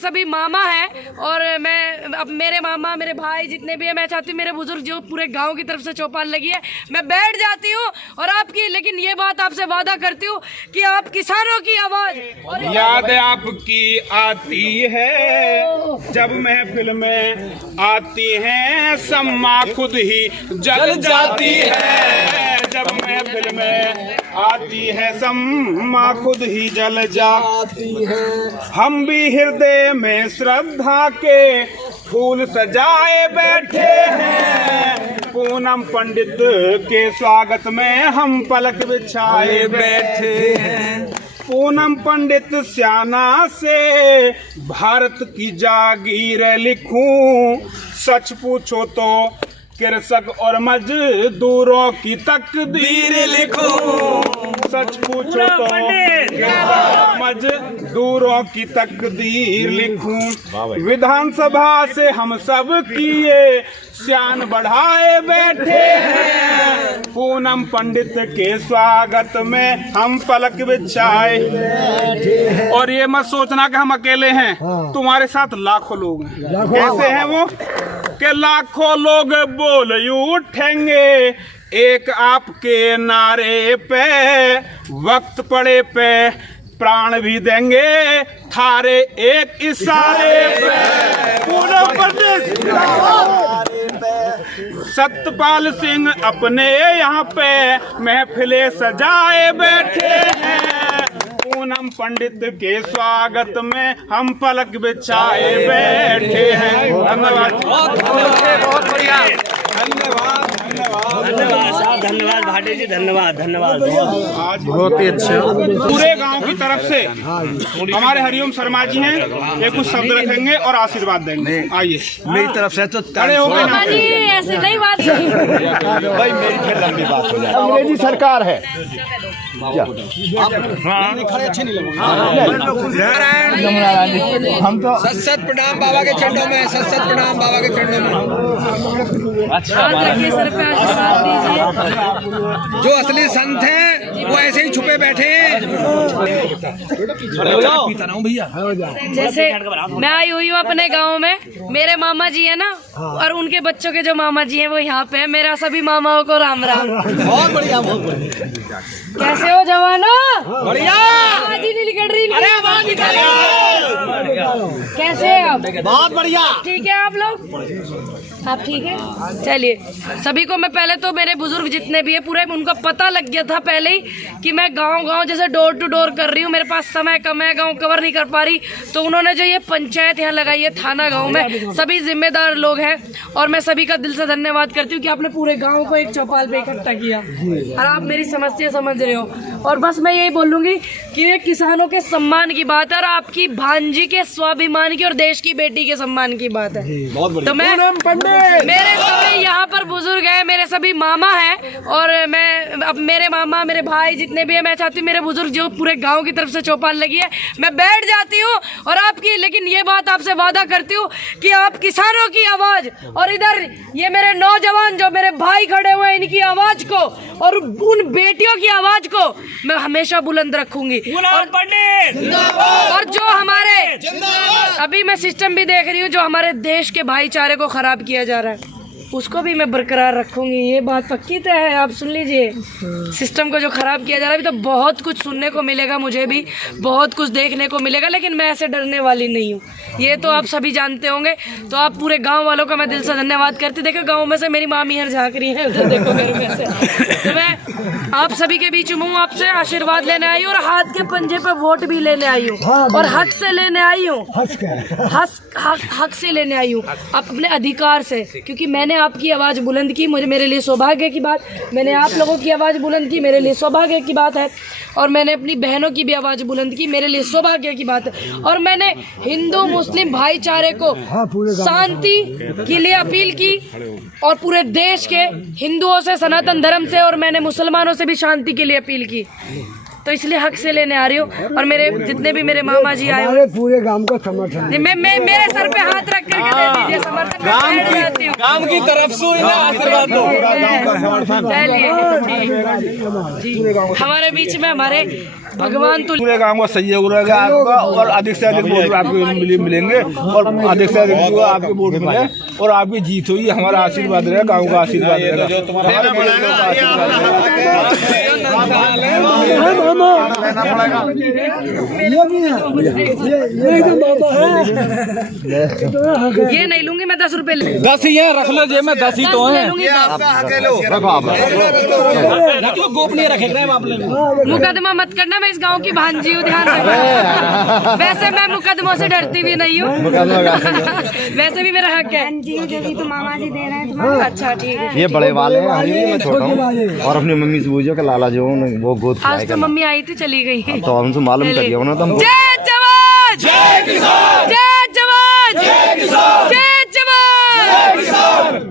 सभी मामा हैं और मैं अब मेरे मामा मेरे भाई जितने भी हैं, मैं चाहती हूँ मेरे बुजुर्ग जो पूरे गांव की तरफ से चौपाल लगी है, मैं बैठ जाती हूँ और आपकी, लेकिन ये बात आपसे वादा करती हूँ कि आप किसानों की आवाज और याद आपकी आती है जब महफिल में आती है, सम्मा खुद ही जल जाती है। जब महफिल में आती है सम्मा खुद ही जल जाती है। हम भी हृदय में श्रद्धा के फूल सजाए बैठे हैं, पूनम पंडित के स्वागत में हम पलक बिछाए बैठे हैं। पूनम पंडित स्याना से भारत की जागीर लिखूं, सच पूछो तो कृषक और मजदूरों की तकदीर लिखूं। सच पूछो तो कृषक मजदूरों की तकदीर लिखूं। विधानसभा से हम सब किए शान बढ़ाए बैठे हैं, पूनम पंडित के स्वागत में हम पलक बिछाए बैठे हैं। और ये मत सोचना कि हम अकेले हैं, तुम्हारे साथ लाखों लोग हैं। कैसे हैं वो कि लाखों लोग बोल उठेंगे एक आपके नारे पे, वक्त पड़े पे प्राण भी देंगे थारे एक इशारे पे। पूनम पंडित सत्यपाल सिंह अपने यहाँ पे महफिले सजाए बैठे हैं, पूनम पंडित के स्वागत में हम पलक बिछाए बैठे हैं। धन्यवाद, बहुत बढ़िया, धन्यवाद धन्यवाद धन्यवाद भाटे जी, धन्यवाद धन्यवाद। आज बहुत ही अच्छा। पूरे गांव की तरफ से हमारे हरिओम शर्मा जी हैं, ये कुछ शब्द रखेंगे और आशीर्वाद देंगे। आइए मेरी तरफ से तो खड़े हो गए। ऐसे नहीं बात भाई मेरी फिर लंबी बात हो जाए। अंग्रेजी सरकार है, खड़े अच्छे नहीं लगे। हम तो सत प्रणाम बाबा के चरणों में, सत प्रणाम बाबा के चरणों में। अच्छा सर पे आशीर्वाद दीजिए। जो असली संत हैं वो ऐसे ही छुपे बैठे हैं। जैसे मैं आई हुई हूँ अपने गांव में, मेरे मामा जी है ना और उनके बच्चों के जो मामा जी हैं वो यहाँ पे है। मेरा सभी मामाओं को राम राम। बहुत बढ़िया, बहुत बढ़िया। कैसे हो जवानों? बढ़िया। आवाज ही नहीं निकल रही। अरे आवाज निकालिए। कैसे हैं आप? बहुत बढ़िया। ठीक है आप लोग? आप ठीक है? चलिए, सभी को मैं पहले तो मेरे बुजुर्ग जितने भी है पूरे उनको पता लग गया था पहले ही कि मैं गांव जैसे डोर टू डोर कर रही हूँ, मेरे पास समय कम है, गांव कवर नहीं कर पा रही। तो उन्होंने जो ये पंचायत यहाँ लगाई है थाना गांव में, सभी जिम्मेदार लोग हैं और मैं सभी का दिल से धन्यवाद करती हूँ कि आपने पूरे गाँव को एक चौपाल पे इकट्ठा किया और आप मेरी समस्या समझ रहे हो। और बस मैं यही बोलूँगी कि ये किसानों के सम्मान की बात है और आपकी भांजी के स्वाभिमान की और देश की बेटी के सम्मान की बात है। तो मैं मेरे सभी यहाँ पर बुजुर्ग हैं, मेरे सभी मामा हैं और मैं अब मेरे मामा मेरे भाई जितने भी हैं, मैं चाहती हूँ मेरे बुजुर्ग जो पूरे गांव की तरफ से चौपाल लगी है, मैं बैठ जाती हूँ और आपकी, लेकिन ये बात आपसे वादा करती हूँ कि आप किसानों की आवाज और इधर ये मेरे नौजवान जो मेरे भाई खड़े हुए हैं इनकी आवाज को और उन बेटियों की आवाज को मैं हमेशा बुलंद रखूंगी। और जो हमारे अभी मैं सिस्टम भी देख रही हूँ जो हमारे देश के भाईचारे को खराब किया जा रहा है उसको भी मैं बरकरार रखूंगी। ये बात पक्की तय है, आप सुन लीजिए। सिस्टम को जो खराब किया जा रहा है अभी तो बहुत कुछ सुनने को मिलेगा, मुझे भी बहुत कुछ देखने को मिलेगा, लेकिन मैं ऐसे डरने वाली नहीं हूँ, ये तो आप सभी जानते होंगे। तो आप पूरे गांव वालों का मैं दिल से धन्यवाद करती। देखो गांव में से मेरी मामी हर झाँक रही है, उधर देखो घर में से। तो मैं आप सभी के बीच हूँ, आपसे आशीर्वाद लेने आई हूँ और हाथ के पंजे पे वोट भी लेने आई हूँ और हक से लेने आई हूँ, हक से लेने आई हूँ अपने अधिकार से, क्योंकि मैंने आपकी आवाज बुलंद की, मुझे मेरे लिए सौभाग्य की बात, मैंने आप लोगों की आवाज बुलंद की, मेरे लिए सौभाग्य की बात है। और मैंने अपनी बहनों की भी आवाज बुलंद की, मेरे लिए सौभाग्य की बात है। और मैंने हिंदू मुस्लिम भाईचारे को शांति के लिए अपील की और पूरे देश के हिंदुओं से, सनातन धर्म से और मैंने मुसलमानों से भी शांति के लिए अपील की। तो इसलिए हक से लेने आ रही हूँ। और मेरे जितने भी मेरे मामा जी आए हमारे पूरे गांव का समर्थन। मैं मेरे सर पे हाथ रख करके दे दीजिए समर्थन। काम की तरफ से आशीर्वाद दो। चलिए हमारे बीच में हमारे भगवान तुल्य पूरे गांव का सहयोग रहेगा आपका और अधिक से अधिक वोट आपको मिलेंगे और अधिक से अधिक आपके वोट मिले और आपकी जीत हुई। हमारा आशीर्वाद रहेगा, गांव का आशीर्वाद रहेगा। ये नहीं लूंगी मैं 10 रुपए 10 ही है, रख लो जेब में, 10 ही तो है। गोपनीय रखेगा मुकदमा मत करना, मैं इस गांव की भांजी हूँ, ध्यान रखना। वैसे मैं मुकदमों से डरती भी नहीं हूँ। वैसे भी मेरा हक है। तो मामा जी दे रहे हैं तुम्हारे। अच्छा ठीक है। ये बड़े वाले हैं, मैं छोटा हूँ। और अपनी मम्मी से पूछो कि लाला जो वो गोद आज तो मम्मी आई थी, चली गई। तो हमसे मालूम करिए ना। तो जय जवान जय किसान, जय जवान जय किसान, जय जवान जय किसान।